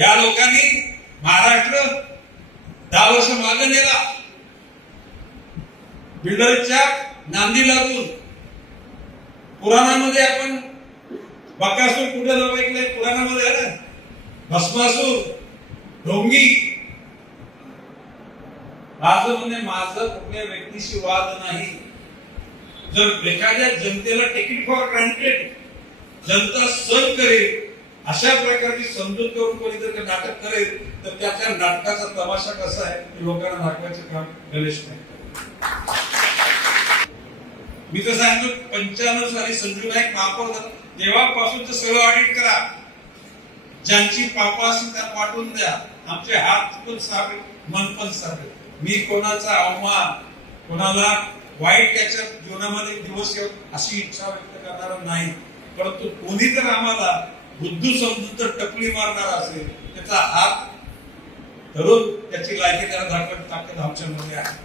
या लोकांनी महाराष्ट्र 10 वर्ष मागे नेला. बिल्डरच्या नांदी लागून पुराणामध्ये आपण बकासूर कुठे नाव ऐकलंय? पुराणामध्ये आहे ना, भस्मासूर, ढोंगी. माझं म्हणजे माझं कुठल्या व्यक्तीशी वाद नाही. जर एखाद्या जनतेला टेकिंग फॉर ग्रांटेड जनता सहन करेल अशा प्रकारची समजूत करून कोणी जर नाटक करेल तर त्याच्या नाटकाचा तमाशा कसा आहे हे लोकांना दाखवायचं काम गणेश नाही. मी तर सांगतो 95 साली संजू नाईक महापौर झाला तेव्हापासूनच सगळं ऑडिट करा. ज्यांची पापा असेल त्या पाठवून द्या. आमचे हात पण साफ मन पण साफ. मी कोणाचा अवमान कोणाला वाईट त्याच्या जीवनामध्ये दिवस येऊ अशी इच्छा व्यक्त करणारा नाही. परंतु कोणी जर आम्हाला बुद्धू समजून जर टपली मारणार असेल त्याचा हात धरून त्याची लायकी त्याला दाखवण्याची ताकद आमच्यामध्ये आहे.